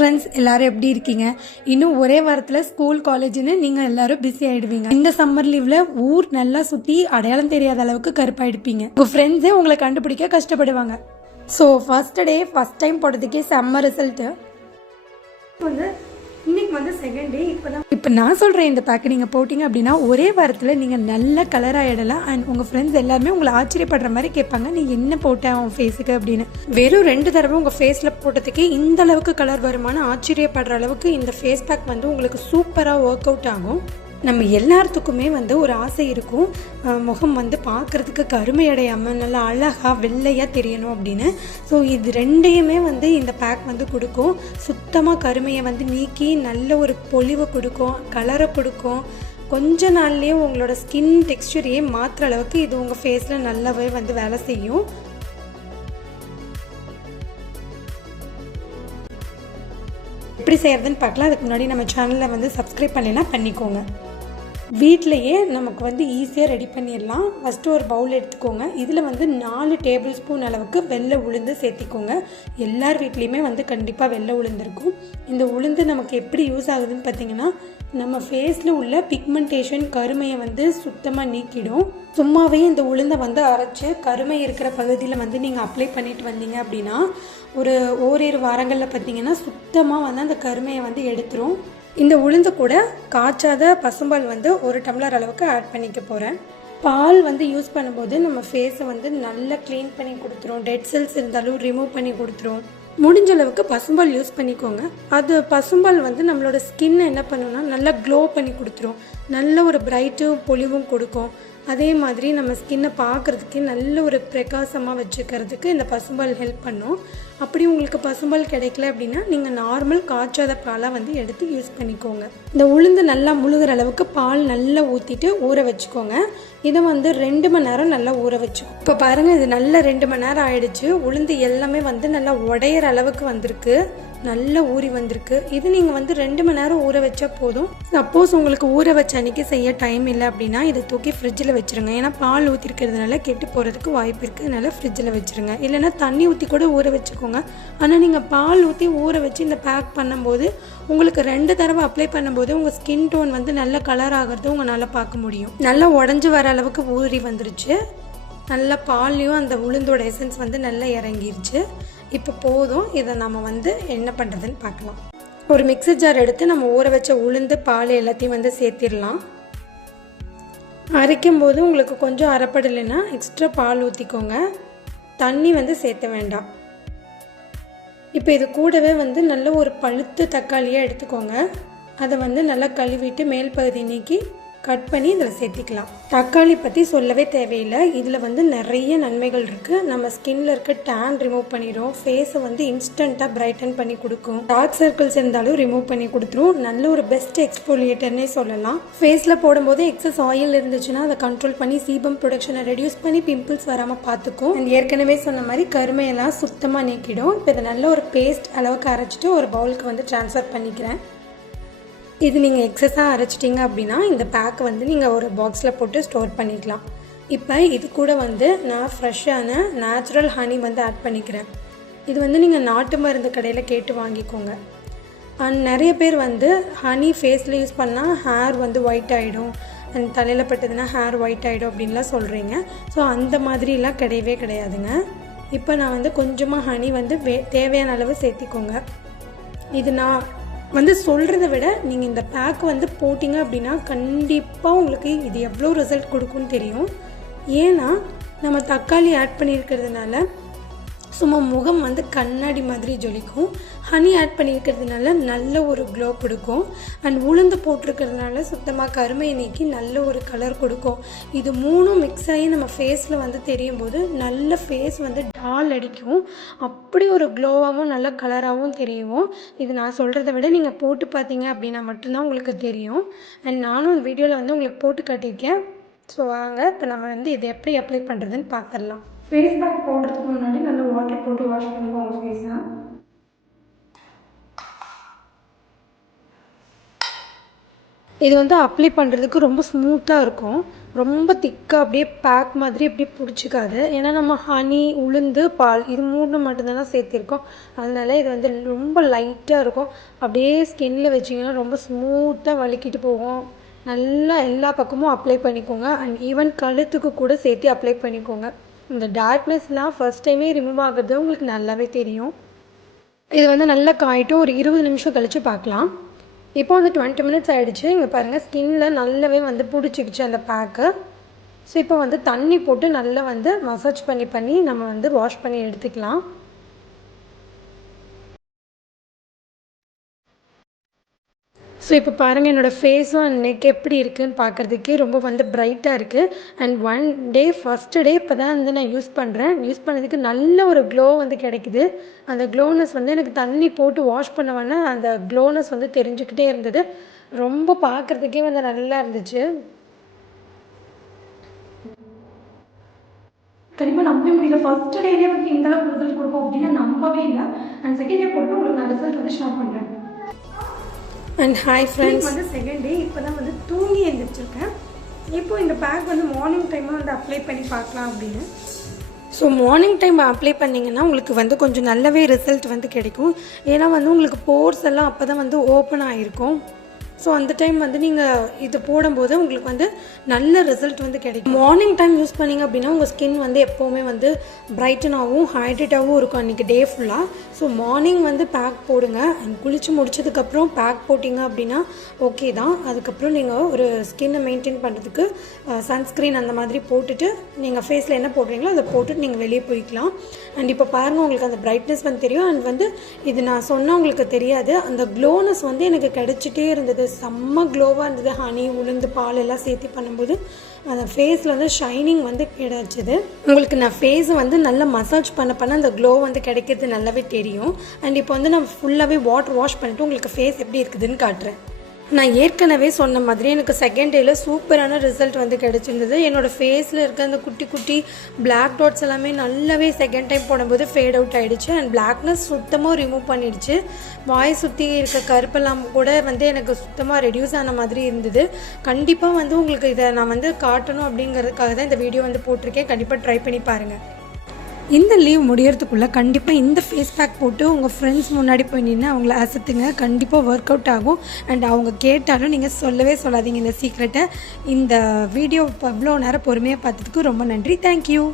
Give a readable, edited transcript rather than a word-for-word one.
Friends எல்லாரும் எப்படி இருக்கீங்க? இன்னும் ஒரே வாரத்தில் ஸ்கூல் காலேஜ்னு நீங்கள் எல்லாரும் பிஸி ஆகிடுவீங்க. இந்த சம்மர் லீவில் ஊர் நல்லா சுற்றி அடையாளம் தெரியாத அளவுக்கு கருப்பாயிடுப்பீங்க. உங்கள் ஃப்ரெண்ட்ஸே உங்களை கண்டுபிடிக்க கஷ்டப்படுவாங்க. So first day first time போட்டதுக்கே செம்ம ரிசல்ட்டு. வந்து இன்னைக்கு வந்து செகண்ட் டே. இப்போ நான் சொல்கிறேன், இந்த பேக்கு நீங்கள் போட்டிங்க அப்படின்னா ஒரே வாரத்தில் நீங்கள் நல்ல கலர் ஆகிடலாம். அண்ட் உங்கள் ஃப்ரெண்ட்ஸ் எல்லாருமே உங்களை ஆச்சரியப்படுற மாதிரி கேட்பாங்க, நீ என்ன போட்ட உன் ஃபேஸுக்கு அப்படின்னு. வெறும் 2 தடவை உங்கள் ஃபேஸில் போட்டதுக்கே இந்த அளவுக்கு கலர் வருமானு ஆச்சரியப்படுற அளவுக்கு இந்த ஃபேஸ் பேக் வந்து உங்களுக்கு சூப்பராக ஒர்க் அவுட் ஆகும். நம்ம எல்லாத்துக்குமே வந்து ஒரு ஆசை இருக்கும், முகம் வந்து பார்க்குறதுக்கு கருமையடையாமல் நல்லா அழகாக வெள்ளையாக தெரியணும் அப்படின்னு. ஸோ இது ரெண்டையுமே வந்து இந்த பேக் வந்து கொடுக்கும். சுத்தமாக கருமையை வந்து நீக்கி நல்ல ஒரு பொலிவை கொடுக்கும், கலரை கொடுக்கும். கொஞ்ச நாள்லேயே உங்களோட ஸ்கின் டெக்ஸ்சரையே மாற்றுற அளவுக்கு இது உங்கள் ஃபேஸில் நல்லாவே வந்து வேலை செய்யும். எப்படி செய்கிறதுன்னு பார்க்கலாம். அதுக்கு முன்னாடி நம்ம சேனலில் வந்து சப்ஸ்கிரைப் பண்ணலைன்னா பண்ணிக்கோங்க. வீட்டிலையே நமக்கு வந்து ஈஸியாக ரெடி பண்ணிடலாம். ஃபஸ்ட்டு ஒரு பவுல் எடுத்துக்கோங்க. இதில் வந்து 4 டேபிள் ஸ்பூன் அளவுக்கு வெள்ளை உளுந்து சேர்த்திக்கோங்க. எல்லார் வீட்லேயுமே வந்து கண்டிப்பாக வெள்ளை உளுந்து இருக்கும். இந்த உளுந்து நமக்கு எப்படி யூஸ் ஆகுதுன்னு பார்த்தீங்கன்னா, நம்ம ஃபேஸில் உள்ள பிக்மெண்டேஷன் கருமையை வந்து சுத்தமாக நீக்கிடும். சும்மாவே இந்த உளுந்தை வந்து அரைச்சி கருமை இருக்கிற பகுதியில் வந்து நீங்கள் அப்ளை பண்ணிட்டு வந்தீங்க அப்படின்னா ஒரு ஓரிரு வாரங்களில் பார்த்தீங்கன்னா சுத்தமாக வந்து அந்த கருமையை வந்து எடுத்துரும். இந்த உளுந்து கூட காய்ச்சாத பசும்பால் வந்து 1 டம்ளர் அளவுக்கு ஆட் பண்ணிக்க போகிறேன். பால் வந்து யூஸ் பண்ணும்போது நம்ம ஃபேஸை வந்து நல்லா க்ளீன் பண்ணி கொடுத்துரும். டெட் செல்ஸ் இருந்தாலும் ரிமூவ் பண்ணி கொடுத்துரும். முடிஞ்ச அளவுக்கு பசும்பால் யூஸ் பண்ணிக்கோங்க. அது பசும்பால் வந்து நம்மளோட ஸ்கின்னை என்ன பண்ணுன்னா நல்லா க்ளோ பண்ணி கொடுத்துரும். நல்ல ஒரு பிரைட்டும் பொலிவும் கொடுக்கும். அதே மாதிரி நம்ம ஸ்கின்னை பார்க்குறதுக்கு நல்ல ஒரு பிரகாசமாக வச்சுக்கிறதுக்கு இந்த பசும்பால் ஹெல்ப் பண்ணும். அப்படி உங்களுக்கு பசும்பால் கிடைக்கல அப்படின்னா நீங்கள் நார்மல் காய்ச்சாத பாலாக வந்து எடுத்து யூஸ் பண்ணிக்கோங்க. இந்த உளுந்து நல்லா முழுகிற அளவுக்கு பால் நல்லா ஊற்றிட்டு ஊற வச்சுக்கோங்க. இதை வந்து 2 மணி நேரம் நல்லா ஊற வச்சோம். இப்போ பாருங்கள், இது நல்லா 2 மணி நேரம் ஆயிடுச்சு. உளுந்து எல்லாமே வந்து நல்லா உடையிற அளவுக்கு வந்திருக்கு, நல்லா ஊறி வந்திருக்கு. இது நீங்கள் வந்து 2 மணி நேரம் ஊற வச்சா போதும். சப்போஸ் உங்களுக்கு ஊற வச்ச அன்றைக்கி செய்ய டைம் இல்லை அப்படின்னா இதை தூக்கி ஃப்ரிட்ஜில் வச்சுருங்க. ஏன்னா பால் ஊற்றிருக்கிறதுனால கெட்டு போகிறதுக்கு வாய்ப்பு இருக்குது. அதனால் ஃப்ரிட்ஜில் வச்சுருங்க. இல்லைன்னா தண்ணி ஊற்றி கூட ஊற வச்சுக்கோங்க. ஆனால் நீங்கள் பால் ஊற்றி ஊற வச்சு இந்த பேக் பண்ணும்போது உங்களுக்கு 2 தடவை அப்ளை பண்ணும்போது உங்கள் ஸ்கின் டோன் வந்து நல்ல கலர் ஆகிறது உங்களால் பார்க்க முடியும். நல்லா உடஞ்சி வர அளவுக்கு ஊறி வந்துருச்சு. நல்லா பால்லையும் அந்த உளுந்தோட எசன்ஸ் வந்து நல்லா இறங்கிருச்சு. இப்போ போதும். இதை நம்ம வந்து என்ன பண்ணுறதுன்னு பார்க்கலாம். ஒரு மிக்ஸி ஜார் எடுத்து நம்ம ஊற வச்ச உளுந்து பால் எல்லாத்தையும் வந்து சேர்த்திடலாம். அரைக்கும் போது உங்களுக்கு கொஞ்சம் அரைப்படலைன்னா எக்ஸ்ட்ரா பால் ஊற்றிக்கோங்க. தண்ணி வந்து சேர்த்த வேண்டாம். இப்போ இது கூடவே வந்து நல்ல ஒரு பழுத்த தக்காளியாக எடுத்துக்கோங்க. அதை வந்து நல்லா கழுவிட்டு மேல் பகுதி நீக்கி கட் பண்ணி இதில் சேர்த்திக்கலாம். தக்காளி பற்றி சொல்லவே தேவையில்லை. இதில் வந்து நிறைய நன்மைகள் இருக்குது. நம்ம ஸ்கின்ல இருக்க டேன் ரிமூவ் பண்ணிடும். ஃபேஸை வந்து இன்ஸ்டண்ட்டாக பிரைட்டன் பண்ணி கொடுக்கும். டார்க் சர்க்கிள்ஸ் இருந்தாலும் ரிமூவ் பண்ணி கொடுத்துரும். நல்ல ஒரு பெஸ்ட் எக்ஸ்போலியேட்டர்னே சொல்லலாம். ஃபேஸில் போடும்போது எக்ஸஸ் ஆயில் இருந்துச்சுன்னா அதை கண்ட்ரோல் பண்ணி சீபம் ப்ரொடக்ஷனை ரெடியூஸ் பண்ணி பிம்பிள்ஸ் வராமல் பார்த்துக்கும். அண்ட் ஏற்கனவே சொன்ன மாதிரி கருமையெல்லாம் சுத்தமாக நீக்கிடும். இப்போ இதை நல்ல ஒரு பேஸ்ட் அளவுக்கு அரைச்சிட்டு ஒரு பவுலுக்கு வந்து ட்ரான்ஸ்ஃபர் பண்ணிக்கிறேன். இது நீங்கள் எக்ஸஸாக அரைச்சிட்டிங்க அப்படின்னா இந்த பேக் வந்து நீங்கள் ஒரு பாக்ஸில் போட்டு ஸ்டோர் பண்ணிக்கலாம். இப்போ இது கூட வந்து நான் ஃப்ரெஷ்ஷான நேச்சுரல் ஹனி வந்து ஆட் பண்ணிக்கிறேன். இது வந்து நீங்கள் நாட்டு மருந்து கடையில் கேட்டு வாங்கிக்கோங்க. அண்ட் நிறைய பேர் வந்து ஹனி ஃபேஸில் யூஸ் பண்ணால் ஹேர் வந்து ஒயிட் ஆகிடும், அண்ட் தலையில் பட்டதுன்னா ஹேர் ஒயிட் ஆகிடும் அப்படின்லாம் சொல்கிறீங்க. ஸோ அந்த மாதிரிலாம் கிடையவே கிடையாதுங்க. இப்போ நான் வந்து கொஞ்சமாக ஹனி வந்து தேவையான அளவு சேர்த்திக்கோங்க. இது நான் வந்து சொல்கிறத விட நீங்கள் இந்த பேக் வந்து போட்டிங்க அப்படின்னா கண்டிப்பாக உங்களுக்கு இது எவ்வளோ ரிசல்ட் கொடுக்குன்னு தெரியும். ஏன்னா நம்ம தக்காளி ஆட் பண்ணியிருக்கிறதுனால சும்மா முகம் வந்து கண்ணாடி மாதிரி ஜொலிக்கும். ஹனி ஆட் பண்ணியிருக்கிறதுனால நல்ல ஒரு க்ளோ கொடுக்கும். அண்ட் உளுந்து போட்டிருக்கிறதுனால சுத்தமாக கருமையை நீக்கி நல்ல ஒரு கலர் கொடுக்கும். இது 3ம் மிக்ஸ் ஆகி நம்ம ஃபேஸில் வந்து தெரியும் போது நல்ல ஃபேஸ் வந்து டால் அடிக்கும். அப்படி ஒரு க்ளோவாகவும் நல்ல கலராகவும் தெரியும். இது நான் சொல்கிறத விட நீங்கள் போட்டு பார்த்தீங்க அப்படின்னா மட்டும்தான் உங்களுக்கு தெரியும். அண்ட் நானும் வீடியோவில் வந்து உங்களுக்கு போட்டு காட்டியிருக்கேன். ஸோ வாங்க இப்போ நம்ம வந்து இதை எப்படி அப்ளை பண்ணுறதுன்னு பார்த்துடலாம். ஃபேஸ் பேக் போடுறதுக்கு முன்னாடி நல்லா வாட்டர் போட்டு வாஷ் பண்ணிக்கோங்க ஃபேஸை. இது வந்து அப்ளை பண்ணுறதுக்கு ரொம்ப ஸ்மூத்தாக இருக்கும். ரொம்ப திக்காக அப்படியே பேக் மாதிரி அப்படியே பிடிச்சிக்காது. ஏன்னா நம்ம ஹனி, உளுந்து, பால் இது 3 மட்டும்தான் சேர்த்திருக்கோம். அதனால இது வந்து ரொம்ப லைட்டாக இருக்கும். அப்படியே ஸ்கின்னில் வச்சிங்கன்னா ரொம்ப ஸ்மூத்தாக வலிக்கிட்டு போகும். நல்லா எல்லா பக்கமும் அப்ளை பண்ணிக்கோங்க. அண்ட் ஈவன் கழுத்துக்கு கூட சேர்த்து அப்ளை பண்ணிக்கோங்க. இந்த டார்க்னஸ்லாம் ஃபஸ்ட் டைமே ரிமூவ் ஆகுறது உங்களுக்கு நல்லாவே தெரியும். இது வந்து நல்லா காயிட்டும் ஒரு 20 நிமிஷம் கழித்து பார்க்கலாம். இப்போ வந்து 20 மினிட்ஸ் ஆகிடுச்சு. இங்கே பாருங்கள் ஸ்கின்னில் நல்லாவே வந்து பிடிச்சிக்கிச்சு அந்த பேக்கு. ஸோ இப்போ வந்து தண்ணி போட்டு நல்லா வந்து மசாஜ் பண்ணி நம்ம வந்து வாஷ் பண்ணி எடுத்துக்கலாம். ஸோ இப்போ பாருங்கள் என்னோடய ஃபேஸும் அண்ட் நெக் எப்படி இருக்குதுன்னு பார்க்குறதுக்கே ரொம்ப வந்து பிரைட்டாக இருக்குது. அண்ட் ஃபஸ்ட்டு டே இப்போ தான் வந்து நான் யூஸ் பண்ணுறேன். யூஸ் பண்ணதுக்கு நல்ல ஒரு க்ளோ வந்து கிடைக்குது. அந்த க்ளோனஸ் வந்து எனக்கு தண்ணி போட்டு வாஷ் பண்ண அந்த க்ளோனஸ் வந்து தெரிஞ்சுக்கிட்டே இருந்தது. ரொம்ப பார்க்குறதுக்கே வந்து நல்லா இருந்துச்சு. கண்டிப்பாக நம்பவே முடியல. ஃபஸ்ட்டு டேலேயே வந்து இந்தளவுக்கு ரிசல்ட் கொடுப்போம் அப்படின்னு நம்பவே இல்லை. அண்ட் செகண்ட் டே போட்டு உங்களுக்கு நான் ரிசல்ட் வந்து ஷேர் பண்ணுறேன். அண்ட் ஹாய் ஃப்ரெண்ட்ஸ், வந்து செகண்ட் டே இப்போ தான் வந்து தூங்கி எழுந்திரிச்சிருக்கேன். இப்போது இந்த பேக் வந்து மார்னிங் டைமாக வந்து அப்ளை பண்ணி பார்க்கலாம் அப்படின்னு. ஸோ மார்னிங் டைம் அப்ளை பண்ணிங்கன்னா உங்களுக்கு வந்து கொஞ்சம் நல்லாவே ரிசல்ட் வந்து கிடைக்கும். ஏன்னா வந்து உங்களுக்கு போர்ஸ் எல்லாம் அப்போ தான் வந்து ஓப்பன் ஆகிருக்கும். ஸோ அந்த டைம் வந்து நீங்கள் இது போடும்போது உங்களுக்கு வந்து நல்ல ரிசல்ட் வந்து கிடைக்கும். மார்னிங் டைம் யூஸ் பண்ணிங்க அப்படின்னா உங்கள் ஸ்கின் வந்து எப்போவுமே வந்து பிரைட்டனாகவும் ஹைட்ரேட்டாகவும் இருக்கும் அன்றைக்கி டே ஃபுல்லாக. ஸோ மார்னிங் வந்து பேக் போடுங்க. அண்ட் குளித்து முடிச்சதுக்கப்புறம் பேக் போட்டிங்க அப்படின்னா ஓகே தான். அதுக்கப்புறம் நீங்கள் ஒரு ஸ்கின்னை மெயின்டைன் பண்ணுறதுக்கு சன்ஸ்க்ரீன் அந்த மாதிரி போட்டுட்டு நீங்கள் ஃபேஸில் என்ன போடுறீங்களோ அதை போட்டுட்டு நீங்கள் வெளியே போய்க்கலாம். அண்ட் இப்போ பாருங்கள் உங்களுக்கு அந்த பிரைட்னஸ் வந்து தெரியும். அண்ட் வந்து இது நான் சொன்னால் உங்களுக்கு தெரியாது, அந்த க்ளோனஸ் வந்து எனக்கு கிடைச்சிட்டே இருந்தது. செம்ம க்ளோவாக இருந்தது. ஹனி, உளுந்து, பால் எல்லாம் சேர்த்து பண்ணும்போது அந்த ஃபேஸில் வந்து ஷைனிங் வந்து கிடச்சிது. உங்களுக்கு நான் ஃபேஸை வந்து நல்லா மசாஜ் பண்ண அந்த க்ளோ வந்து கிடைக்கிறது நல்லாவே தெரியும். அண்ட் இப்போ வந்து நான் ஃபுல்லாகவே வாட்டர் வாஷ் பண்ணிவிட்டு உங்களுக்கு ஃபேஸ் எப்படி இருக்குதுன்னு காட்டுறேன். நான் ஏற்கனவே சொன்ன மாதிரி எனக்கு செகண்ட் டேயில் சூப்பரான ரிசல்ட் வந்து கிடச்சிருந்தது. என்னோடய ஃபேஸில் இருக்க அந்த குட்டி குட்டி பிளாக் டாட்ஸ் எல்லாமே நல்லாவே செகண்ட் டைம் போடும்போது ஃபேட் அவுட் ஆகிடுச்சு. அண்ட் பிளாக்னஸ் சுத்தமாக ரிமூவ் பண்ணிடுச்சு. வாய் சுற்றி இருக்க கருப்பெல்லாம் கூட வந்து எனக்கு சுத்தமாக ரெடியூஸ் ஆன மாதிரி இருந்தது. கண்டிப்பாக வந்து உங்களுக்கு இதை நான் வந்து காட்டணும் அப்படிங்கிறதுக்காக தான் இந்த வீடியோ வந்து போட்டிருக்கேன். கண்டிப்பாக ட்ரை பண்ணி பாருங்கள். இந்த லீவ் முடியறதுக்குள்ளே கண்டிப்பாக இந்த ஃபேஸ் பேக் போட்டு உங்கள் ஃப்ரெண்ட்ஸ் முன்னாடி போய் நின்று அவங்கள அசத்துங்க. கண்டிப்பாக ஒர்க் அவுட் ஆகும். அண்ட் அவங்க கேட்டாலும் நீங்கள் சொல்லவே சொல்லாதீங்க இந்த சீக்ரெட்டை. இந்த வீடியோ இவ்வளோ நேரம் பொறுமையாக பார்த்ததுக்கு ரொம்ப நன்றி. தேங்க்யூ.